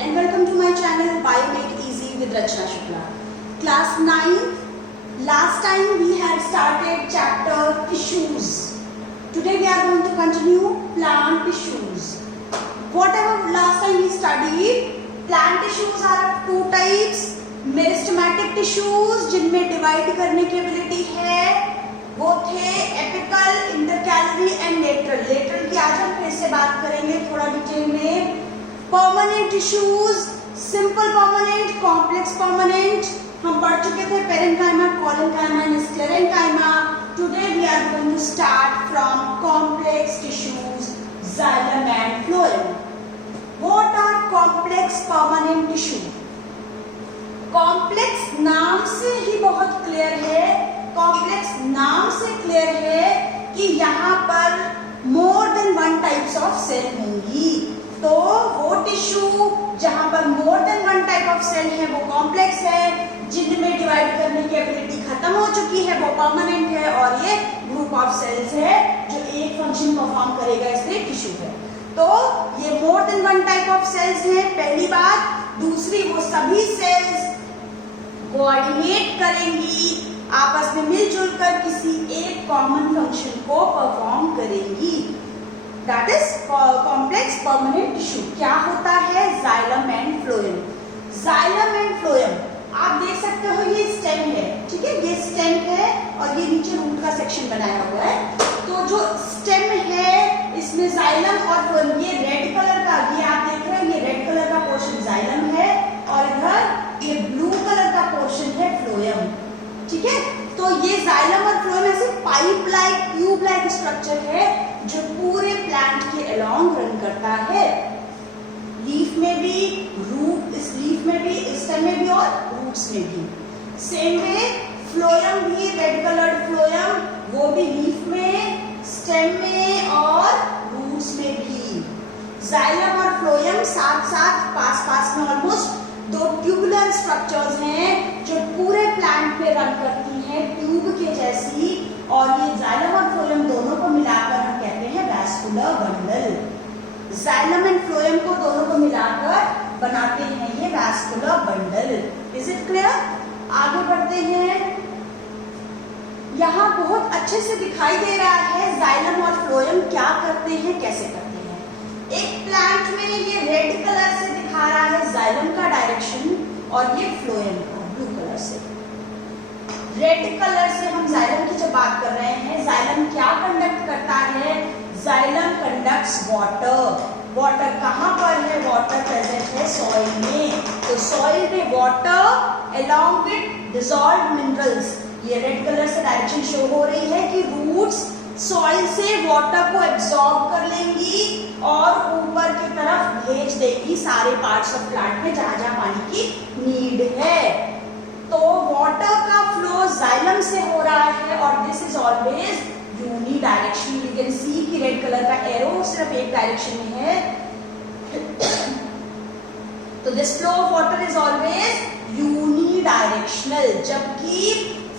and welcome to my channel Biomake Easy with Rachna Shukla. Class 9. Last time we had started chapter tissues. Today we are going to continue plant tissues. Whatever last time we studied, plant tissues are of two types. Meristematic tissues जिनमें divide करने की ability है वो थे apical, intercalary and lateral. Lateral की आज हम फिर से बात करेंगे थोड़ा डिटेल में. Permanent tissues, simple permanent, complex permanent हम पढ़ चुके थे. Parenchyma, collenchyma and sclerenchyma. Today we are going to start from complex tissues, xylem and phloem. What are complex permanent tissue? Complex नाम से ही बहुत क्लियर है. कॉम्प्लेक्स नाम से क्लियर है कि यहाँ पर more than one types of cell होंगी. तो वो टिश्यू जहाँ पर more than one type of cell है वो कॉम्प्लेक्स है. जिनमें डिवाइड करने की एबिलिटी खत्म हो चुकी है वो परमानेंट है. और ये ग्रुप ऑफ सेल्स है जो एक फंक्शन परफॉर्म करेगा, इसलिए टिश्यू है. तो ये more than one type of cells है, पहली बात. दूसरी, वो सभी सेल्स कोऑर्डिनेट करेंगी, आपस में मिलजुल कर किसी एक कॉमन फंक्शन को परफॉर्म करेंगी. That is complex permanent tissue. क्या होता है? Xylem and phloem. Xylem and phloem आप देख सकते हो, ये स्टेम है, ठीक है. ये स्टेम है और ये नीचे रूट का सेक्शन बनाया हुआ है. तो जो स्टेम है इसमें जाइलम और फ्लोएम, ये रेड कलर का, ये आप देख रहे हैं, ये रेड कलर का पोर्शन जाइलम है और इधर ये ब्लू कलर का पोर्शन है फ्लोएम, ठीक है. तो ये जाइलम और फ्लोएम ऐसे pipe like, tube like structure है जो पूरे प्लांट के अलोंग रन करता है. लीफ में भी, रूट, इस लीफ में भी, स्टेम में भी और रूट्स में भी. सेम वे फ्लोएम भी, रेड कलर्ड फ्लोएम, वो भी लीफ में, स्टेम में और रूट्स में भी. जाइलम और फ्लोएम साथ साथ पास पास में ऑलमोस्ट दो ट्यूबुलर स्ट्रक्चर्स हैं जो पूरे प्लांट पे रन करती हैं ट्यूब के जैसी. और ये जाइलम और फ्लोएम दोनों को मिलाकर हम कहते हैं vascular bundle. Xylem and phloem को दोनों को मिलाकर बनाते हैं ये vascular bundle. Is it clear? आगे बढ़ते हैं. यहाँ बहुत अच्छे से दिखाई दे रहा है जाइलम और फ्लोएम क्या करते हैं, कैसे करते हैं. एक प्लांट में ये रेड कलर से दिखा रहा है जाइलम का डायरेक्शन और ये फ्लोएम का ब्लू कलर से. रेड कलर से हम जाइलम की जब बात कर रहे हैं, जाइलम क्या कंडक्ट करता है? Xylem conducts water. वाटर कहाँ पर है? वाटर प्रेजेंट है सॉइल में. तो सॉइल में water along with dissolved minerals. ये रेड कलर से डायरेक्शन शो हो रही है कि रूट्स सॉइल से वाटर को एब्जॉर्ब कर लेंगी और ऊपर की तरफ भेज देगी सारे पार्ट्स ऑफ प्लांट में जहां जहां पानी की नीड है. तो वाटर का फ्लो जाइलम से हो रहा है और this is always uni direction. You can see कि रेड कलर का एरो सिर्फ एक डायरेक्शन में है. तो this flow of water is always unidirectional. जबकि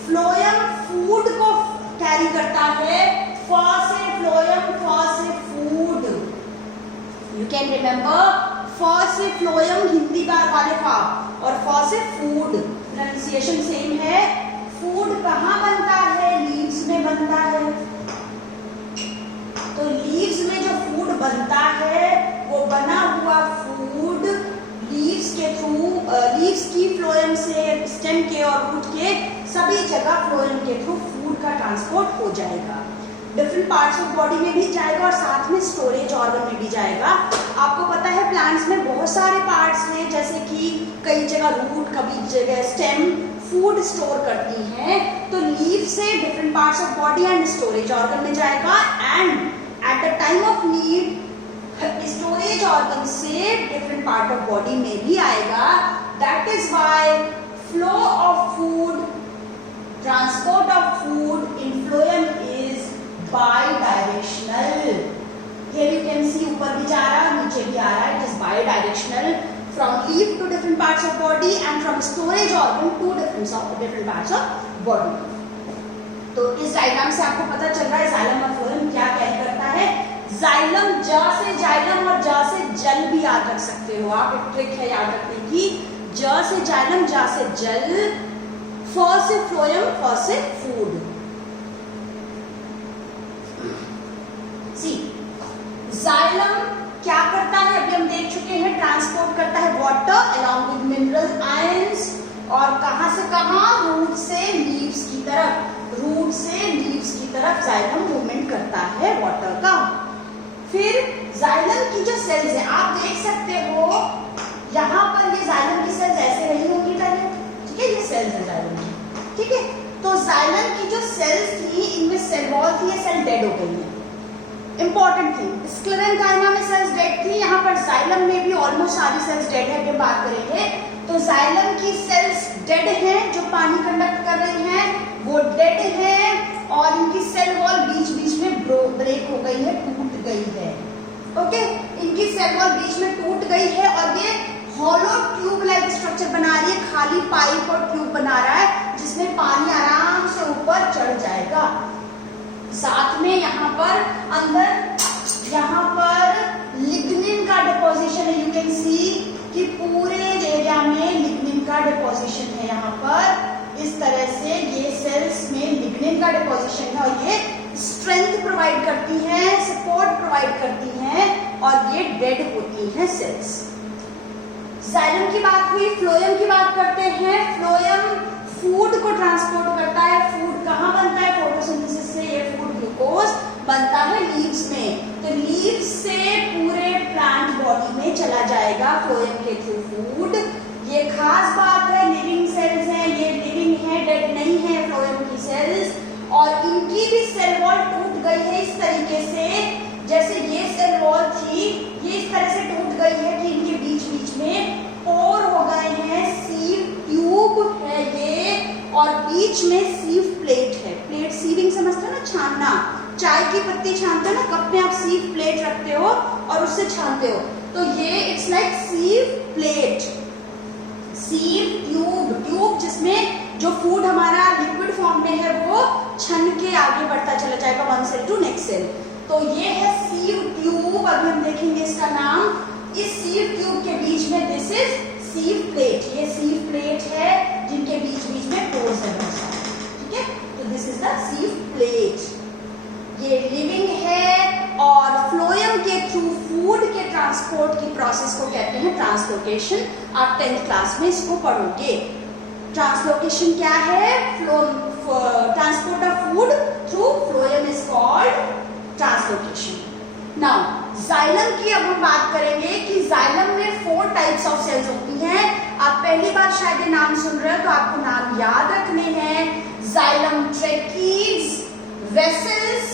फ्लोएम फूड को कैरी करता है. फ से फ्लोएम, फ से फूड. यू कैन रिमेंबर, फ से फ्लोएम हिंदी का वाले फा और फ से फूड. प्रोनाउंसिएशन सेम है. फूड कहाँ बनता है? लीव्स में बनता है. तो लीव्स में जो फूड बनता है वो बना हुआ फूड लीव्स के थ्रू, लीव्स की फ्लोएम से, स्टेम के और रूट के सभी जगह फ्लोएम के थ्रू फूड का ट्रांसपोर्ट हो जाएगा. डिफरेंट पार्ट्स ऑफ बॉडी में भी जाएगा और साथ में स्टोरेज ऑर्गन में भी जाएगा. आपको पता है प्लांट्स में बहुत सारे पार्ट्स हैं, जैसे कि कई जगह रूट, कभी जगह स्टेम फूड स्टोर करती हैं. तो लीफ से different parts of body and storage organ में जाएगा. And at the time of need storage organ से डिफरेंट पार्ट ऑफ बॉडी में भी आएगा. That is why flow of food, transport of food in phloem is bidirectional. Here you can see ऊपर भी जा रहा है, नीचे भी आ रहा है. It is bidirectional from leaf to different parts of body and from storage organ to different parts of body. तो इस डायग्राम से आपको पता चल रहा है जाइलम और फ्लोएम क्या कैरी करता है. जाइलम ज से जाइलम और ज से जल भी याद रख सकते हो आप, एक ट्रिक है याद रखने की। ज से जाइलम, जा से जल, फ से फ्लोएम, फ से फूड। सी जाइलम क्या करता है, अभी हम देख चुके हैं, ट्रांसपोर्ट करता है water along with mineral ions, और कहां से कहां, रूट से लीव्स की तरफ, रूट से लीव्स की तरफ जाइलम मूवमेंट करता है वाटर का। फिर जाइलम की जो सेल्स है आप देख सकते हो, यहाँ पर ये जाइलम की सेल्स ऐसे रही होंगी पहले, ठीक है, ये सेल्स है जाइलम की, ठीक है। तो जाइलम की जो सेल्स थी इनमें सेल वॉल थी, ये सेल डेड हो गई है, इंपॉर्टेंट थी। स्क्लेरेंकाइमा में सेल्स डेड थी, यहाँ पर जाइलम में भी ऑलमोस्ट सारी सेल्स डेड है, अभी बात करेंगे। तो जाइलम की सेल्स डेड हैं, जो पानी कंडक्ट कर रही हैं वो डेड है, और इनकी सेल वॉल बीच बीच में ब्रेक हो गई है, टूट गई है, ओके। इनकी सेल वॉल बीच में टूट गई है और ये हॉलो ट्यूब लाइक स्ट्रक्चर बना रही है, खाली पाइप और ट्यूब बना रहा है जिसमें पानी आराम से ऊपर चढ़ जाएगा। साथ में यहाँ पर अंदर, यहाँ पर लिग्निन का डिपोजिशन है, यू कैन सी कि पूरे एरिया में लिग्निन का डिपोजिशन है। यहाँ पर इस तरह से ये सेल्स में लिग्निन का डिपोजिशन है, और ये स्ट्रेंथ प्रोवाइड करती हैं, सपोर्ट प्रोवाइड करती हैं, और ये डेड होती हैं सेल्स। जाइलम की बात हुई, फ्लोएम की बात करते हैं। फ्लोएम फूड को ट्रांसपोर्ट करता है। फूड कहाँ बनता है, फोटोसिंथेसिस से ये फूड ग्लूकोज बनता है लीव्स में, तो लीव्स से पूरे प्लांट बॉडी में चला जाएगा फ्लोएम के थ्रू फूड। ये खास बात है, लिविंग सेल्स हैं, ये लिविंग है, डेड नहीं है फ्लोएम की सेल्स, और इनकी भी सेल वॉल टूट गई है इस तरीके से, जैसे ये सेल वॉल थी ये इस तरह से टूट गई है कि इनके बीच बीच में पोर हो गए हैं, सीव ट्यूब है ये, और बीच में सीव प्लेट है। प्लेट सीविंग समझते हो ना, छानना, चाय की पत्ती छानते हो ना, कप में आप सीव प्लेट रखते हो और उससे छानते हो, तो ये it's like sieve plate, sieve tube, tube जिसमें जो फूड हमारा लिक्विड फॉर्म में है वो छन के आगे बढ़ता चला जाएगा one cell to next cell. तो ये है सीव ट्यूब, अभी हम देखेंगे इसका नाम। इस सीव ट्यूब के बीच में दिस इज सीव प्लेट, ये सीव प्लेट है जिनके बीच बीच में पोर्स है, ठीक है। तो दिस इज द सीव प्लेट, ये लिविंग है, और फ्लोएम के थ्रू फूड के ट्रांसपोर्ट की प्रोसेस को कहते हैं ट्रांसलोकेशन। आप 10th क्लास में इसको पढ़ोगे। ट्रांसलोकेशन क्या है, transport of food through phloem is called translocation. Now xylem की अब हम बात करेंगे कि जाइलम में 4 टाइप्स ऑफ सेल्स होती हैं। आप पहली बार शायद ये नाम सुन रहे हो तो आपको नाम याद रखने हैं, xylem tracheids, vessels,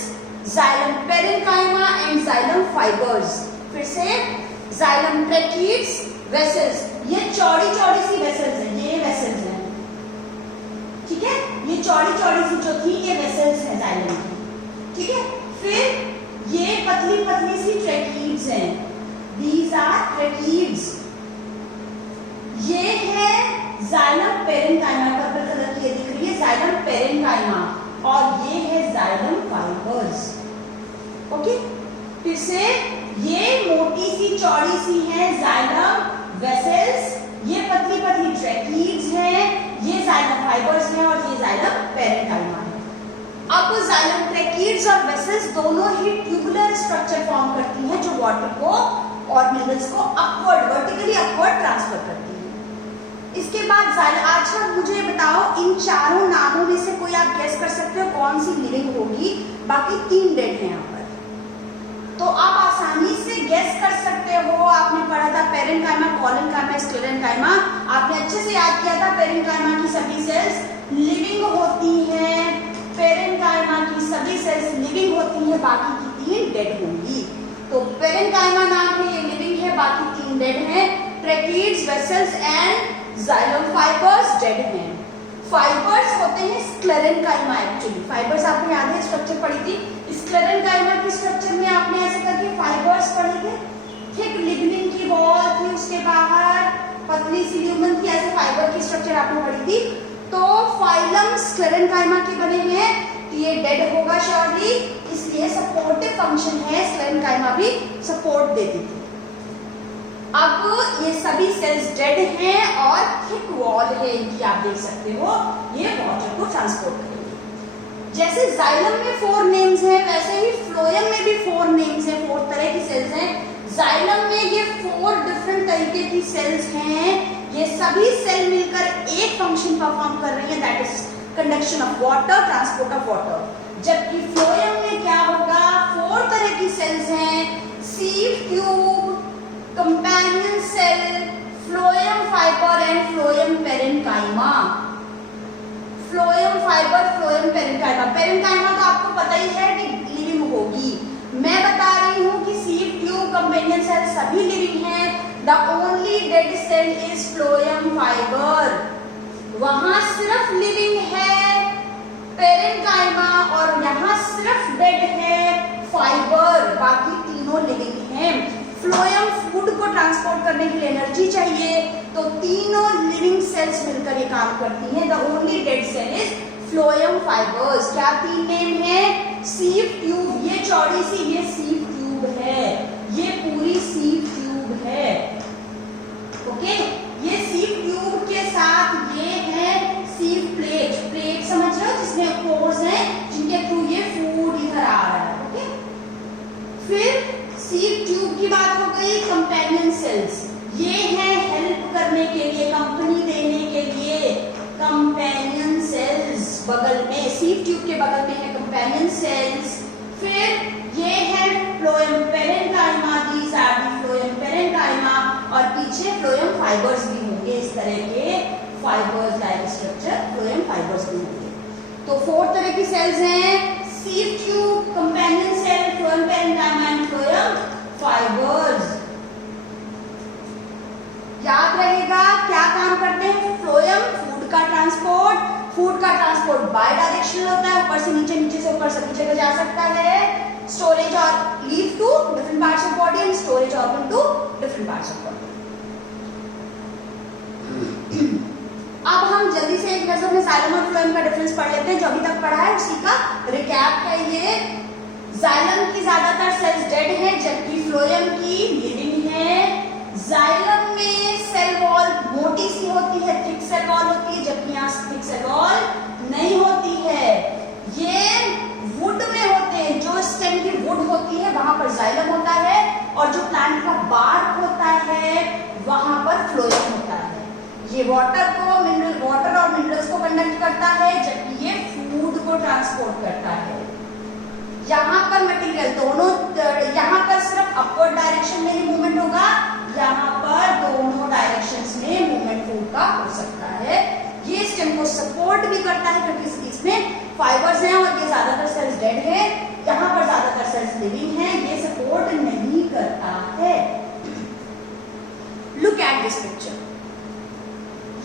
xylem parenchyma and xylem fibres. फिर से जाइलम ट्रैकीड्स, वेसल्स, ये चौड़ी चौड़ी सी वेसल्स हैं, ये वेसल्स हैं, ठीक है, ये चौड़ी चौड़ी सी जो थी ये वेसल्स हैं जाइलम की, ठीक है। फिर ये पतली पतली सी ट्रैकीड्स हैं, दीज आर ट्रैकीड्स। ये है जाइलम पेरेन्काइमा, पर्पल कलर की ये दिख रही है जाइलम पेरेन्काइमा, और ये है जाइलम फाइबर्स, ओके। फिर से ये मोटी सी चौड़ी सी है जाइलम वेसल्स, ये पतली पतली ट्रैकीड्स हैं, ये जाइलम फाइबर्स हैं, और ये जाइलम पेरेन्काइमा है। अब जाइलम ट्रैकीड्स और वेसल्स दोनों ही ट्यूबुलर स्ट्रक्चर फॉर्म करती हैं जो वाटर को और मिनरल्स को अपवर्ड, वर्टिकली अपवर्ड ट्रांसफर करती है। इसके बाद अच्छा मुझे बताओ, इन चारों नामों में से कोई आप गेस कर सकते हो कौन सी लिविंग होगी, बाकी 3 डेड हैं यहाँ पर, तो आप आसानी से गेस कर सकते हो। आपने पढ़ा था पेरेन्काइमा, कोलेन्काइमा, स्क्लेरेन्काइमा, आपने अच्छे से याद किया था। पेरेन्काइमा की सभी सेल्स लिविंग होती हैं, पेरेन्काइमा की सभी सेल्स लिविंग होती हैं, बाकी की 3 डेड होंगी। तो पेरेन्काइमा नाम है, ये लिविंग है, बाकी 3 डेड हैं। Tracheids, vessels and xylem fibres dead हैं। फाइबर्स होते हैं स्क्लेरेन्काइमा, एक्चुअली फाइबर्स आपको याद है स्ट्रक्चर पढ़ी थी, स्क्लेरेन्काइमा की स्ट्रक्चर में आपने ऐसे करके फाइबर्स पढ़े थे, ठीक, लिग्निन की वॉल थी, उसके बाहर पतली सी ल्यूमन थी, ऐसे फाइबर की स्ट्रक्चर आपने पढ़ी थी। तो फाइलम स्क्लेरेन्काइमा के बने हैं, तो ये डेड होगा श्योरली, इसलिए सपोर्टिव फंक्शन है, स्क्लेरेन्काइमा भी सपोर्ट देती थी। ये सभी सेल्स डेड हैं और थिक वॉल है इनकी, आप देख सकते हो, ये वाटर को ट्रांसपोर्ट करेंगे। जैसे जाइलम में 4 नेम्स हैं, वैसे ही फ्लोएम में भी 4 नेम्स हैं, 4 तरह की सेल्स हैं। जाइलम में ये 4 डिफरेंट तरीके की सेल्स हैं। ये सभी सेल मिलकर एक फंक्शन परफॉर्म कर रही है, that is conduction of water, transport of water. जबकि फ्लोएम में क्या होगा, 4 तरह की सेल्स हैं, sieve tube, companion cell, phloem fibre and phloem parenchyma. Phloem fibre, phloem parenchyma. Parenchyma तो आपको पता ही है कि लिविंग होगी। मैं बता रही हूँ कि सीव ट्यूब, कंपेनियन सेल सभी लिविंग हैं। The only dead cell is phloem fibre, वहां सिर्फ लिविंग है पेरेन्काइमा और यहाँ सिर्फ डेड है फाइबर, बाकी तीनों लिविंग हैं। फ्लोएम फूड को ट्रांसपोर्ट करने के लिए एनर्जी चाहिए, तो तीनों लिविंग सेल्स मिलकर ये काम करती हैं। The only dead cell is phloem fibres. क्या 3 नेम है, सीव ट्यूब, ये चौड़ी सी ये सीव ट्यूब है, ये पूरी सीव ट्यूब है। ओके, ये सीव ट्यूब के साथ ये है सीव प्लेट, प्लेट समझ रहे हो, जिसमें पोर्स हैं जिनके थ्रू ये फूड इधर आ रहा है। ओके, फिर सीव ट्यूब की बात हो गई। कंपेनियन सेल्स, ये है हेल्प करने के लिए, कंपनी देने के लिए कंपेनियन सेल्स। बगल में सीव ट्यूब के बगल में है कंपेनियन सेल्स। फिर ये है phloem parenchyma, these are the phloem parenchyma, और पीछे फ्लोएम फाइबर्स भी होंगे, इस तरह के fibres like structure phloem fibres भी होंगे। तो 4 तरह की सेल्स हैं, sieve tube, companion cell, phloem parenchyma and phloem fibres. याद रहेगा क्या काम करते हैं फ्लोएम, फूड का ट्रांसपोर्ट। फूड का ट्रांसपोर्ट बाय डायरेक्शनल होता है, ऊपर से नीचे, नीचे से ऊपर, सभी जगह जा सकता है। स्टोरेज और leave to different parts of body and storage organ to different parts of body. अब हम जल्दी से एक नजर में जाइलम और फ्लोएम का डिफरेंस पढ़ लेते हैं, जो अभी तक पढ़ा है उसी का रिकैप है ये। जाइलम की ज्यादातर सेल्स डेड हैं, जबकि फ्लोएम की लिविंग है। जाइलम में सेल वॉल मोटी सी होती है, थिक सेल वॉल होती है, जबकि यहाँ थिक सेल वॉल नहीं होती है। ये वुड में होते हैं, जो स्टेम की वुड होती है वहां पर जाइलम होता है, और जो प्लांट का बार्क होता है वहां पर फ्लोएम होता है। ये वाटर और मिनरल्स को कंडक्ट करता है, जबकि ये फूड को ट्रांसपोर्ट करता है। यहाँ पर मटेरियल दोनों, यहाँ पर सिर्फ अपवर्ड डायरेक्शन में ही मूवमेंट होगा, यहाँ पर दोनों डायरेक्शंस में मूवमेंट फूड का हो सकता है। ये स्टेम को सपोर्ट भी करता है क्योंकि इसमें फाइबर्स हैं और ये ज्यादातर सेल्स डेड है, यहाँ पर ज्यादातर सेल्स लिविंग है, ये सपोर्ट नहीं करता है। लुक एट दिस पिक्चर,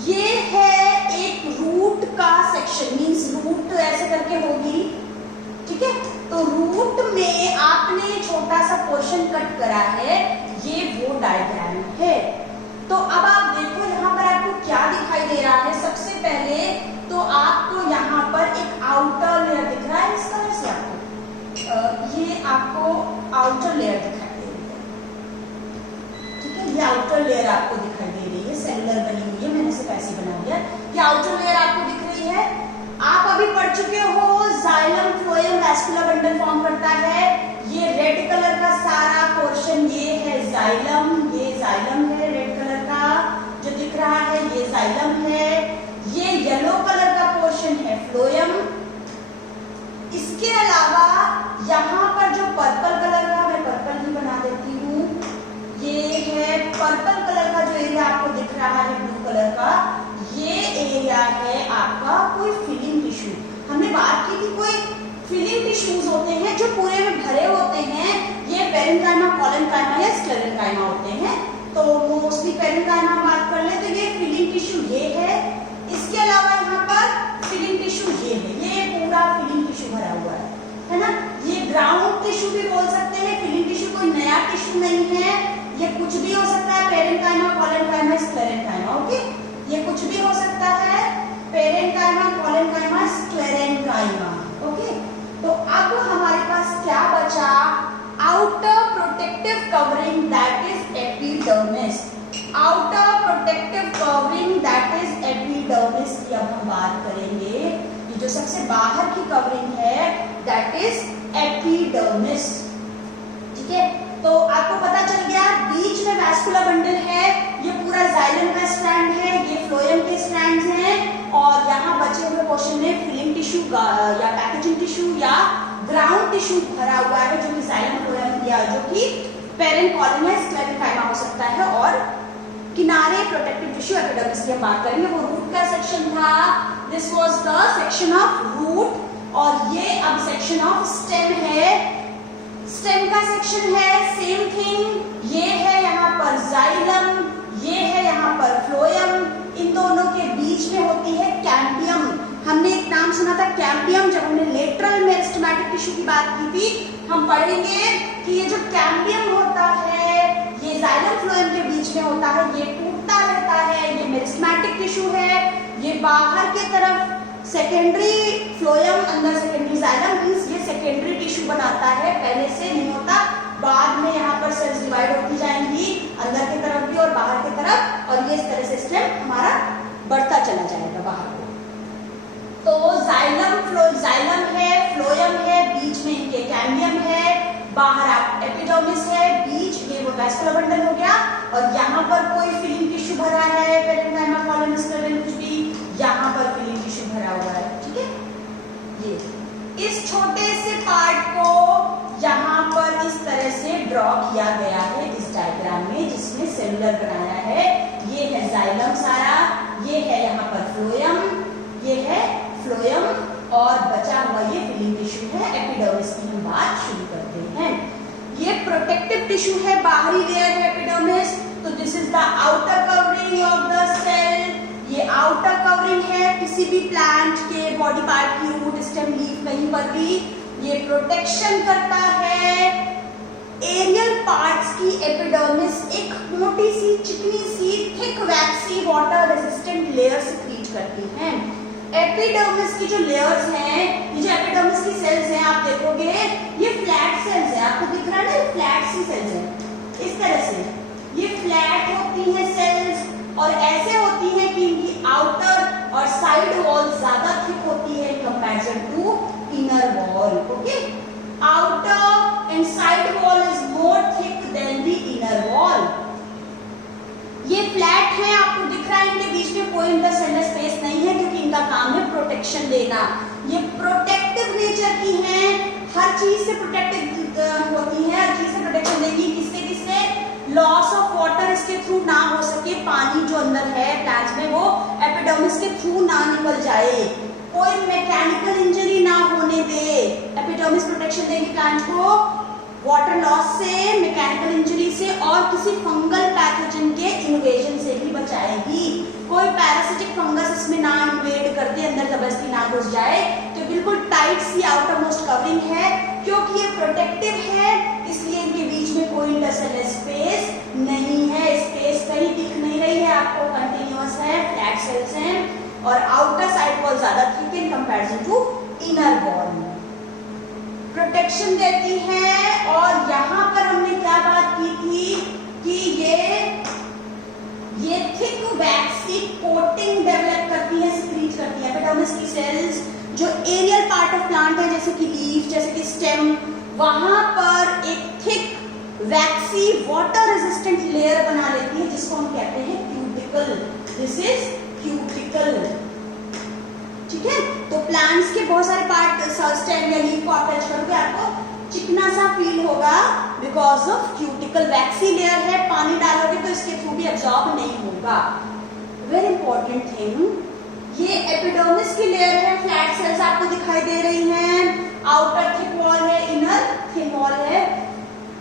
ये है एक रूट का सेक्शन, मींस रूट ऐसे करके होगी, ठीक है। तो रूट में आपने छोटा सा पोर्शन कट करा है, ये वो डायग्राम है। तो अब आप देखो यहाँ पर आपको क्या दिखाई दे रहा है। सबसे पहले तो आपको यहाँ पर एक आउटर लेयर दिख रहा है, इस तरह से आपको ये आपको आउटर लेयर दिखाई दे रही है, ठीक है। ये आउटर लेयर आपको दिखाई दे रही है, सेलुलर बनी हुई है, मैंने सिर्फ ऐसे बना दिया। ये आउटर लेयर आपको दिख रही है। आप अभी पढ़ चुके हो xylem phloem vascular bundle form करता है। ये रेड कलर का सारा पोर्शन ये है जाइलम, ये जाइलम है, रेड कलर का जो दिख रहा है ये जाइलम है। ये येलो कलर का पोर्शन है फ्लोएम। इसके अलावा यहाँ पर जो पर्पल कलर का, मैं पर्पल ही बना देती हूँ, ये है पर्पल कलर का जो एरिया आपको दिख रहा है ब्लू कलर का, ये एरिया है आपका कोई फिलिंग टिश्यू। हमने बात की थी कोई फिलिंग टिश्यूज होते हैं जो पूरे में भरे होते हैं, ये पेरेन्काइमा, कोलेन्काइमा या स्क्लेरेन्काइमा होते हैं। तो मोस्टली पेरेन्काइमा बात कर ले तो ये फिलिंग टिश्यू ये है। इसके अलावा यहाँ पर फिलिंग टिश्यू ये है, ये पूरा फिलिंग टिश्यू भरा हुआ है ना। ये ग्राउंड टिश्यू भी बोल सकते हैं, फिलिंग टिश्यू कोई नया टिश्यू नहीं है, ये कुछ भी हो सकता है, पेरेन्काइमा, कोलेन्काइमा, स्क्लेरेन्काइमा। ओके, ये कुछ भी हो सकता है, पेरेन्काइमा, कोलेन्काइमा, स्क्लेरेन्काइमा। ओके, तो अब हमारे पास क्या बचा, outer protective covering that is epidermis. Outer protective covering that is epidermis की अब हम बात करेंगे। ये जो सबसे बाहर की कवरिंग है दैट इज एपिडर्मिस। ठीक है, तो आपको पता चल गया बीच में वैस्कुलर बंडल है, ये पूरा जाइलम का स्ट्रैंड है, ये फ्लोएम के स्ट्रैंड्स हैं, और यहाँ बचे हुए पोर्शन में फिलिंग टिश्यू या पैकेजिंग टिश्यू या ग्राउंड टिश्यू भरा हुआ है जो कि जाइलम फ्लोएम या जो कि पेरेंट कॉलम है, स्क्लेरोफाइमा हो सकता है, और किनारे प्रोटेक्टिव टिश्यू एपिडर्मिस की हम बात करेंगे। वो रूट का सेक्शन था, this was the section of root, और ये अब सेक्शन ऑफ स्टेम है। स्टेम का सेक्शन है सेम थिंग, ये है यहाँ पर जाइलम, ये है यहाँ पर फ्लोएम, इन दोनों के बीच में होती है कैम्बियम। हमने एक नाम सुना था कैम्बियम जब हमने लेटरल मेरिस्टेमेटिक टिश्यू की बात की थी। हम पढ़ेंगे कि ये जो कैम्बियम होता है ये जाइलम फ्लोएम के बीच में होता है, ये टूटता रहता है, ये मेरिस्टेमेटिक टिश्यू है, ये बाहर के तरफ सेकेंडरी फ्लोएम, अंदर सेकेंडरी जाइलम, मींस ये सेकेंडरी टिश्यू बनाता है, पहले से नहीं होता, बाद में यहाँ पर सेल्स डिवाइड होती जाएंगी अंदर की तरफ भी और बाहर की तरफ, और ये इस तरह से स्टेम हमारा बढ़ता चला जाएगा बाहर को। तो जाइलम है, फ्लोएम है, बीच में इनके कैम्बियम है, बाहर आप एपिडर्मिस है, बीच ये वो वैस्कुलर बंडल हो गया, और यहाँ पर कोई फिलिंग टिश्यू भरा है, पेरेन्काइमा कॉलम स्क्लेरल कुछ भी, यहाँ पर फिलिंग टिश्यू भरा हुआ है। ठीक है, ये इस छोटे से पार्ट को यहाँ पर इस तरह से ड्रॉ किया गया है इस डायग्राम में, जिसमें सेलुलर बनाया है। ये है जाइलम सारा, ये है यहाँ पर फ्लोएम, ये है फ्लोएम, और बचा हुआ ये फिलिंग टिश्यू है एपिडर्मिस की हम बात शुरू करते हैं। ये प्रोटेक्टिव टिश्यू है, बाहरी लेयर है एपिडर्मिस, तो this is the outer covering of the cell. ये आउटर कवरिंग है किसी भी प्लांट के बॉडी पार्ट की, रूट स्टेम लीफ कहीं पर भी, ये प्रोटेक्शन करता है एरियल पार्ट्स की। एपिडर्मिस एक मोटी सी चिकनी सी थिक वैक्सी वाटर रेजिस्टेंट लेयर सिक्रीट करती हैं। एपिडर्मिस की जो लेयर्स हैं, ये जो एपिडर्मिस की सेल्स हैं आप देखोगे ये फ्लैट सेल्स हैं, आपको दिख रहा है ना, फ्लैट सी सेल्स हैं इस तरह से, ये फ्लैट होती हैं सेल्स, और ऐसे होती है कि इनकी आउटर और साइड वॉल ज्यादा थिक होती है in comparison to inner wall. Okay, outer and side wall is more thick than the inner wall. ये फ्लैट है, आपको दिख रहा है इनके बीच में कोई इंटरसेलुलर स्पेस नहीं है, क्योंकि इनका काम है प्रोटेक्शन देना। ये प्रोटेक्टिव नेचर की हैं, हर चीज से प्रोटेक्टिव होती है, हर चीज से प्रोटेक्शन देगी। किससे किससे? लॉस ऑफ वाटर इसके थ्रू ना हो सके, पानी जो अंदर है प्लांट्स में वो एपिडर्मिस के थ्रू ना निकल जाए, कोई मैकेनिकल इंजरी ना होने दे। एपिडर्मिस प्रोटेक्शन देगी प्लांट को वाटर लॉस से, मैकेनिकल इंजरी से, और किसी फंगल पैथोजन के इन्वेजन से भी बचाएगी। कोई पैरासिटिक फंगस इसमें ना इन्वेड कर दे, अंदर जबरदस्ती ना घुस जाए। तो बिल्कुल टाइट सी आउटर मोस्ट कवरिंग है, क्योंकि ये प्रोटेक्टिव है इसलिए इनके बीच में कोई इंटरसेलुलर स्पेस नहीं है। स्पेस कहीं दिख नहीं रही है आपको, कंटिन्यूअस है, फ्लैट सेल्स हैं, और आउटर साइड वॉल ज्यादा thick in comparison to inner wall. Protection देती है, और यहाँ पर हमने क्या बात की थी कि ये थिक वैक्सी कोटिंग डेवलप करती है, सिक्रीट करती है। एपिडर्मिस की सेल्स जो एरियल पार्ट ऑफ प्लांट है, जैसे कि लीफ, जैसे कि स्टेम, वहां पर एक थिक वैक्सी वाटर रेजिस्टेंट लेयर बना लेती है, जिसको हम कहते हैं क्यूटिकल। This is cuticle. ठीक है, तो प्लांट्स के बहुत सारे पार्ट, स्टेम या लीफ को आप टच करोगे आपको चिकना सा फील होगा, because of cuticle. Waxy layer है, पानी डालोगे तो इसके थ्रू भी एब्जॉर्ब नहीं होगा। वेरी इंपॉर्टेंट थिंग, ये एपिडर्मिस की लेयर है, फ्लैट सेल्स आपको दिखाई दे रही हैं, आउटर थिक वॉल है, इनर थिन वॉल है।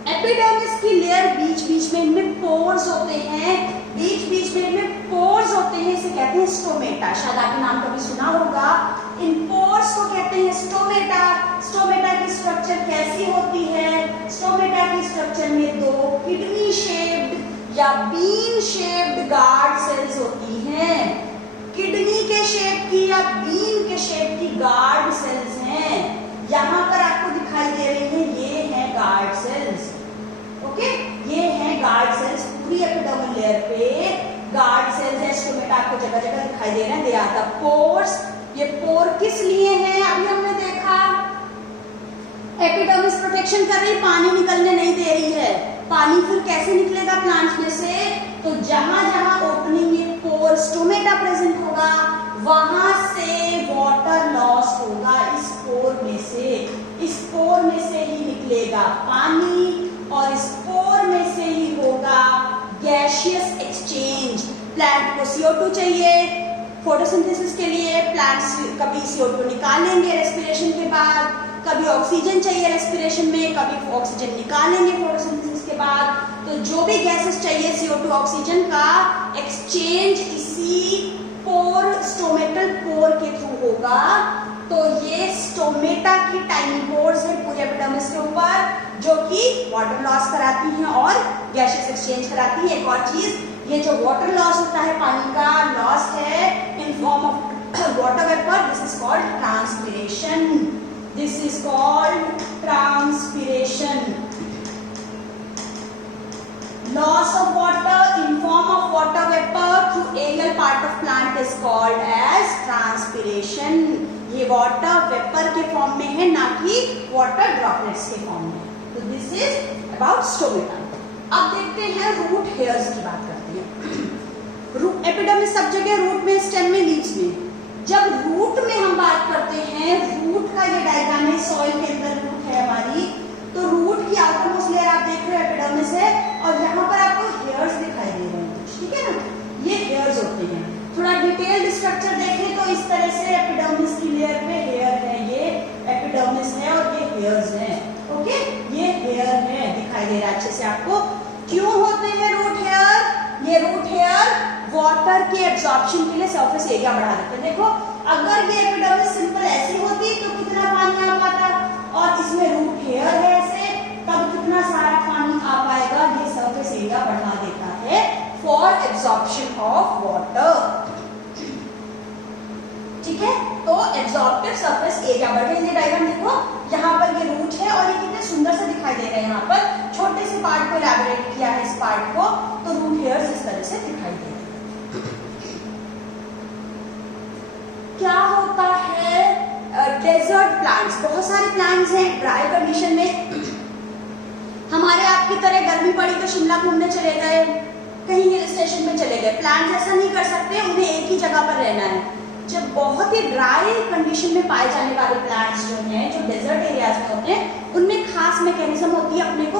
एपिडर्मिस की लेयर बीच बीच में इनमें पोर्स होते हैं, बीच बीच में इनमें पोर्स होते हैं, इसे कहते हैं स्टोमेटा। शायद आपने नाम कभी सुना होगा, इन पोर्स को कहते हैं स्टोमेटा। स्टोमेटा की स्ट्रक्चर कैसी होती है? स्टोमेटा की स्ट्रक्चर में दो किडनी शेप्ड या बीन शेप्ड गार्ड सेल्स होती हैं। किडनी के शेप की या बीन के शेप की गार्ड सेल्स हैं, यहाँ पर आपको दिखाई दे रही है, ये है गार्ड सेल्स। ओके, ये है गार्ड सेल्स पूरी एपिडर्मल लेयर पे। स्टोमेटा आपको जगह जगह दिखाई दे रहे हैं, दे आर द पोर्स। ये पोर किस लिए हैं? अभी हमने देखा एपिडर्मिस प्रोटेक्शन कर रही, पानी निकलने नहीं दे रही है। पानी फिर कैसे निकलेगा प्लांट में से? तो जहां जहां ओपनिंग में पोर स्टोमेटा प्रेजेंट होगा वहां से वाटर लॉस होगा। इस पोर में से, इस पोर में से ही निकलेगा पानी और इस पोर में से ही होगा गैसियस एक्सचेंज। प्लांट को CO2 चाहिए फोटोसिंथेसिस के लिए, प्लांट्स कभी CO2 निकाल लेंगे रेस्पिरेशन के बाद, कभी ऑक्सीजन चाहिए रेस्पिरेशन में, कभी ऑक्सीजन निकालेंगे फोटोसिंथेसिस के बाद। तो जो भी गैसेस चाहिए CO2 ऑक्सीजन का एक्सचेंज इसी पोर, स्टोमेटल पोर के थ्रू होगा। तो ये स्टोमेटा की टाइनी पोर्स है पूरे एपिडर्मिस के ऊपर, जो कि वाटर लॉस कराती हैं और गैसेस एक्सचेंज कराती है। एक और चीज, ये जो वाटर लॉस होता है, पानी का लॉस है in form of water vapour, this is called transpiration. This is called transpiration. Loss of water in form of water vapor through aerial part of plant is called as transpiration. ये water vapor के form में है, ना कि water droplets के form में। तो this is about stomata. अब देखते हैं रूट हेयर्स की बात करते हैं। एपिडर्मिस सब जगह, रूट में, स्टेम में, लीव्स में। जब रूट में हम बात करते हैं, रूट का ये डायग्राम है, सॉइल के अंदर रूट है हमारी। तो रूट की आउटर मोस्ट लेयर आप देख रहे हो एपिडर्मिस है, और यहाँ पर आपको हेयर्स दिखाई दे रहे हैं, ठीक है ना? ये हेयर्स होते हैं। थोड़ा डिटेल्ड स्ट्रक्चर देखें तो इस तरह से एपिडर्मिस की लेयर पे हेयर है, ये एपिडर्मिस है और ये हेयर्स हैं। ओके, ये हेयर है, दिखाई दे रहा है अच्छे से आपको। क्यों होते हैं रूट हेयर? ये रूट हेयर वाटर के एब्जॉर्प्शन के लिए सरफेस एरिया बढ़ा देते हैं। देखो, अगर ये एपिडर्मिस सिंपल ऐसी होती तो कितना पानी आ पाता, और इसमें रूट हेयर है ऐसे, तब कितना सारा पानी आ पाएगा। ये सरफेस एरिया बढ़ा देता है फॉर एब्जॉर्प्शन ऑफ वाटर, ठीक है? तो एब्जॉर्प्टिव सरफेस एरिया बढ़ गया। ये डायग्राम देखो, यहाँ पर ये रूट है और ये कितने सुंदर से दिखाई दे रहे हैं। यहाँ पर छोटे से पार्ट को इलैबोरेट किया है इस पार्ट को, तो रूट हेयर्स इस तरह से दिखाई दे रहे हैं। क्या होता है डेजर्ट प्लांट्स? बहुत सारे प्लांट्स हैं ड्राई कंडीशन में। हमारे आपकी तरह गर्मी पड़ी तो शिमला घूमने चले गए, कहीं हिल स्टेशन पे चले गए। प्लांट्स ऐसा नहीं कर सकते, उन्हें एक ही जगह पर रहना है। जब बहुत ही ड्राई कंडीशन में पाए जाने वाले प्लांट्स जो हैं, जो डेजर्ट एरियाज में होते हैं, उनमें खास मैकेनिज्म होती है अपने को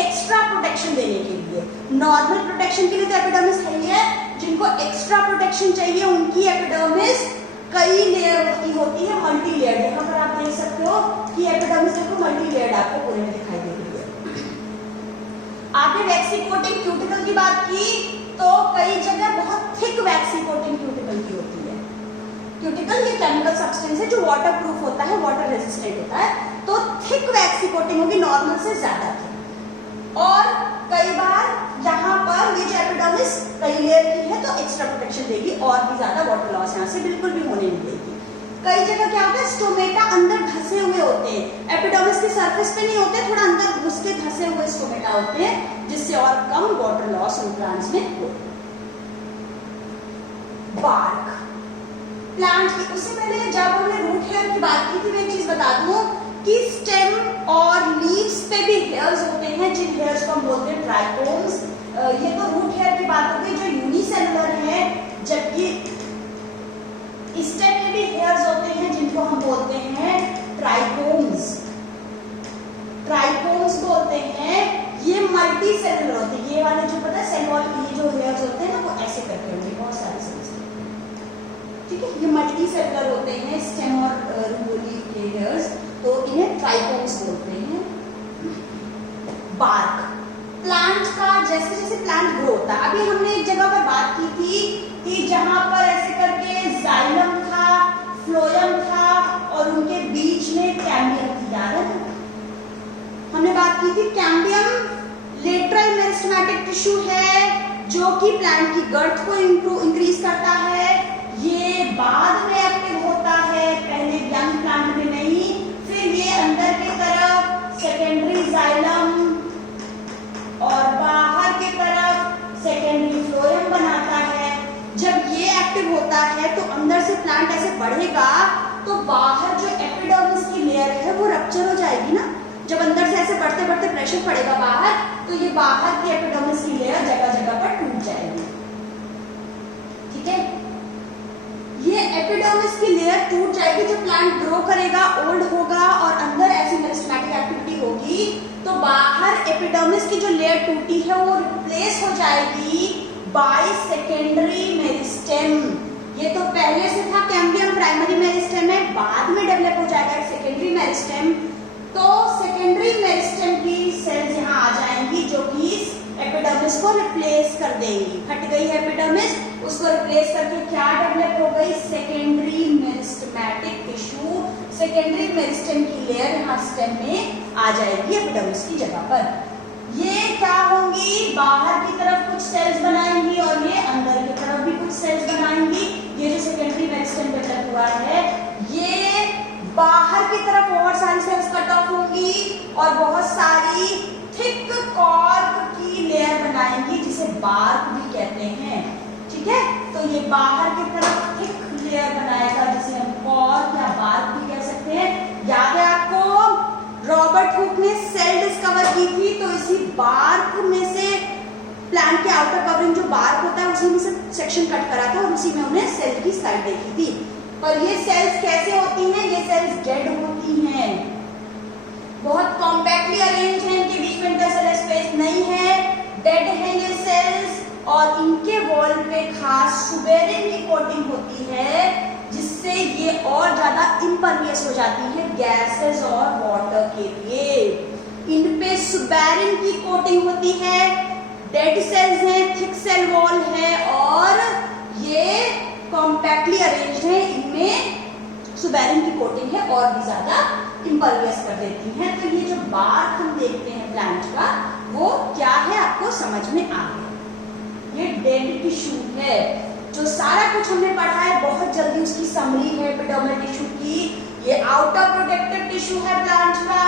एक्स्ट्रा प्रोटेक्शन देने के लिए। नॉर्मल प्रोटेक्शन के लिए तो एपिडर्मिस है ही है, जिनको एक्स्ट्रा प्रोटेक्शन चाहिए उनकी एपिडर्मिस कई लेयर की होती है, मल्टी लेयर्ड। यहाँ पर आप देख सकते हो कि एपिडर्मिस देखो मल्टी लेयर्ड आपको पूरे में दिखाई दे रही है। आपने वैक्सी कोटिंग क्यूटिकल की बात की, तो कई जगह बहुत थिक वैक्सी कोटिंग क्यूटिकल की होती है। क्यूटिकल ये केमिकल सब्सटेंस है जो वाटर प्रूफ होता है, वाटर रेजिस्टेंट होता है। तो थिक वैक्सी कोटिंग होगी, नॉर्मल से ज्यादा थिक। और कई बार यहाँ पर ये जो एपिडर्मिस कई लेयर की है तो एक्स्ट्रा प्रोटेक्शन देगी, और भी ज्यादा वाटर लॉस यहाँ से बिल्कुल भी होने नहीं देगी। कई जगह क्या होता है, स्टोमेटा अंदर धसे हुए होते हैं, एपिडर्मिस के सरफेस पे नहीं होते, थोड़ा अंदर घुस के धसे हुए स्टोमेटा होते हैं, जिससे और कम वाटर लॉस उन प्लांट्स में हो। बार्क प्लांट की, उससे पहले जब हमने रूट हेयर की बात की थी, मैं एक चीज बता दूं कि स्टेम और लीव्स पे भी हेयर्स होते हैं, जिन हेयर्स को हम बोलते हैं ट्राइकोम्स। ये तो रूट हेयर की बात हो गई जो यूनिसेलुलर है, जबकि स्टेम में भी हेयर्स होते हैं जिनको हम बोलते हैं ट्राइकोम्स। ट्राइकोम्स बोलते हैं, ये मल्टी सेलुलर होते हैं। ये वाले जो पता है सेल वॉल के ये जो हेयर्स होते हैं ना, वो ऐसे करके होते हैं, बहुत सारे सेल्स, ठीक है? ये मल्टी सेलुलर होते हैं स्टेम और लीफ के हेयर्स, तो इन्हें ट्राइकोम्स बोलते हैं। बार्क प्लांट का, जैसे जैसे प्लांट ग्रो होता है, अभी हमने एक जगह पर बात की थी कि जहां पर ऐसे करके जाइलम था, फ्लोएम था और उनके बीच में कैम्बियम थी, याद है? हमने बात की थी कैम्बियम लेटरल मेरिस्टेमेटिक टिश्यू है जो कि प्लांट की गर्थ को इंक्रीज करता है। ये बाद में एक्टिव होता है, पहले यंग प्लांट में नहीं। फिर ये अंदर की तरफ सेकेंडरी जाइलम और बाहर की तरफ सेकेंडरी फ्लोएम बनाता है। एक्टिव होता है तो अंदर से प्लांट ऐसे बढ़ेगा तो बाहर जो एपिडर्मिस की लेयर है वो रप्चर हो जाएगी ना। जब अंदर से ऐसे बढ़ते बढ़ते प्रेशर पड़ेगा बाहर तो ये बाहर की एपिडर्मिस की लेयर जगह जगह पर टूट जाएगी। ठीक है, ये एपिडर्मिस की लेयर टूट जाएगी। जब प्लांट ग्रो करेगा, ओल्ड होगा और अंदर ऐसी मेरिस्टेमेटिक एक्टिविटी होगी तो बाहर एपिडर्मिस की जो लेयर टूटी है वो रिप्लेस हो जाएगी बाय सेकेंडरी मेरिस्टेम। ये तो पहले से था कैम्बियम प्राइमरी मेरिस्टेम है, बाद में डेवलप हो जाएगा एक सेकेंडरी मेरिस्टेम। तो सेकेंडरी मेरिस्टेम की सेल्स यहाँ आ जाएंगी जो कि इस एपिडर्मिस को रिप्लेस कर देंगी। हट गई है एपिडर्मिस, उसको रिप्लेस करके क्या डेवलप हो गई, secondary meristematic tissue. Secondary meristem की लेयर यहाँ स्टेम में आ जाएगी एपिडर्मिस की जगह पर। ये क्या होंगी, बाहर की तरफ कुछ सेल्स बनाएंगी और ये अंदर की तरफ भी कुछ सेल्स बनाएंगी। ये जो सेकेंडरी मेरिस्टेम डेवलप हुआ है ये बाहर की तरफ और सारी सेल्स कट ऑफ होंगी और बहुत सारी थिक कॉर्क की लेयर बनाएंगी जिसे बार्क भी कहते हैं। ठीक है, तो ये बाहर की तरफ थिक लेयर बनाएगा जिसे हम कॉर्क या बार्क भी कह सकते हैं। याद है आपको रॉबर्ट हुक ने सेल डिस्कवर की थी तो इसी बार्क में से प्लांट के आउटर कवरिंग जो बार्क होता है उसी में से सेक्शन कट करा था और उसी में उन्हें सेल की स्लाइड देखी थी। पर ये सेल्स कैसे होती हैं, ये सेल्स डेड होती हैं, बहुत कॉम्पैक्टली अरेंज है, इनके बीच में इंटरसेलुलर स्पेस नहीं है, डेड है ये सेल्स और इनके वॉल पे खास सुबेरिन की कोटिंग होती है जिससे ये और ज्यादा इम्परवियस हो जाती है गैसेस और वाटर के लिए। इन पे सुबेरिन की कोटिंग होती है, डेड सेल्स हैं, थिक सेल वॉल है और ये कॉम्पैक्टली अरेंज्ड है, इनमें सुबेरिन की कोटिंग है और भी ज्यादा इम्परवियस कर देती हैं। तो ये जो बार्क हम देखते हैं प्लांट का वो क्या है आपको समझ में आ गया। ये डेड टिश्यू है, जो सारा कुछ हमने पढ़ा है बहुत जल्दी उसकी समरी है एपिडर्मल टिश्यू की। ये आउटर प्रोटेक्टिव टिश्यू है प्लांट का।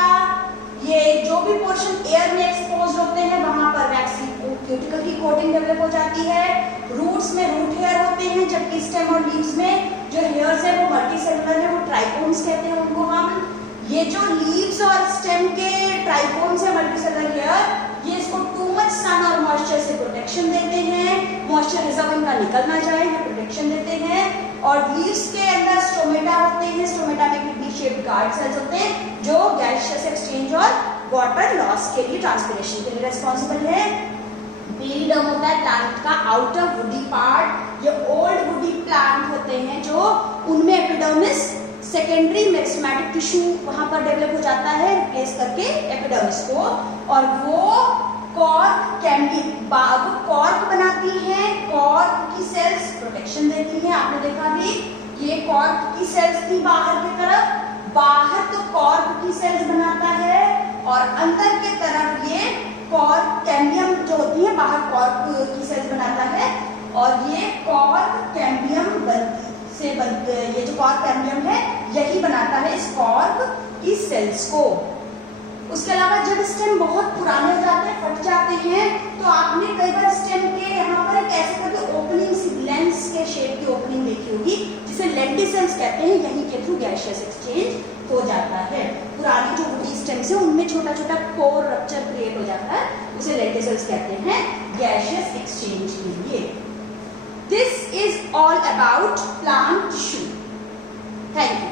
ये जो भी पोर्शन एयर में एक्सपोज होते हैं वहां पर वैक्सीन क्यूटिकल की कोटिंग डेवलप हो जाती है। रूट्स में रूट हेयर होते हैं जबकि स्टेम और लीव्स में जो हेयर्स है वो मल्टीसेलुलर है, वो ट्राइकोम्स कहते हैं उनको हम। ये जो लीव्स और स्टेम के ट्राइकोम्स है मल्टीसेलुलर हेयर, ये इसको टू मच सन और मॉइस्चर से प्रोटेक्शन देते हैं, मॉइस्चर रिजर्व इनका निकल ना जाए, ये प्रोटेक्शन देते हैं। और लीव्स के अंदर स्टोमेटा होते हैं, स्टोमेटा में किडनी शेप्ड गार्ड सेल्स होते हैं जो गैसियस एक्सचेंज और वाटर लॉस के लिए, ट्रांसपिरेशन के लिए रिस्पॉन्सिबल है। पेरिडर्म होता है प्लांट का आउटर वुडी पार्ट। ये ओल्ड वुडी प्लांट होते हैं जो उनमें एपिडर्मिस सेकेंडरी मेरिस्टेमेटिक टिश्यू वहां पर डेवलप हो जाता है रिप्लेस करके एपिडर्मिस को, और वो कॉर्क कॉर्क बनाती है। कॉर्क की सेल्स प्रोटेक्शन देती हैं, आपने देखा भी ये कॉर्क की सेल्स थी बाहर की तरफ, बाहर तो कॉर्क की सेल्स बनाता है और अंदर की तरफ ये कॉर्क कैम्बियम जो होती है बाहर कॉर्क की सेल्स बनाता है और ये कॉर्क कैम्बियम ये जो कॉर्क कैम्बियम है यही बनाता है इस कॉर्क की सेल्स को। उसके अलावा जब स्टेम बहुत पुराने हो जाते हैं, फट जाते हैं, तो आपने कई बार स्टेम के यहाँ पर एक ऐसे करके ओपनिंग सी लेंस के शेप की ओपनिंग देखी होगी जिसे लेंटिसेल्स कहते हैं, यहीं के थ्रू गैसियस एक्सचेंज हो जाता है। पुरानी जो वुडी स्टेम्स है उनमें छोटा छोटा पोर रप्चर क्रिएट हो जाता है, उसे लेंटिसेल्स कहते हैं गैसियस एक्सचेंज के लिए। This is all about plant tissue. Thank you.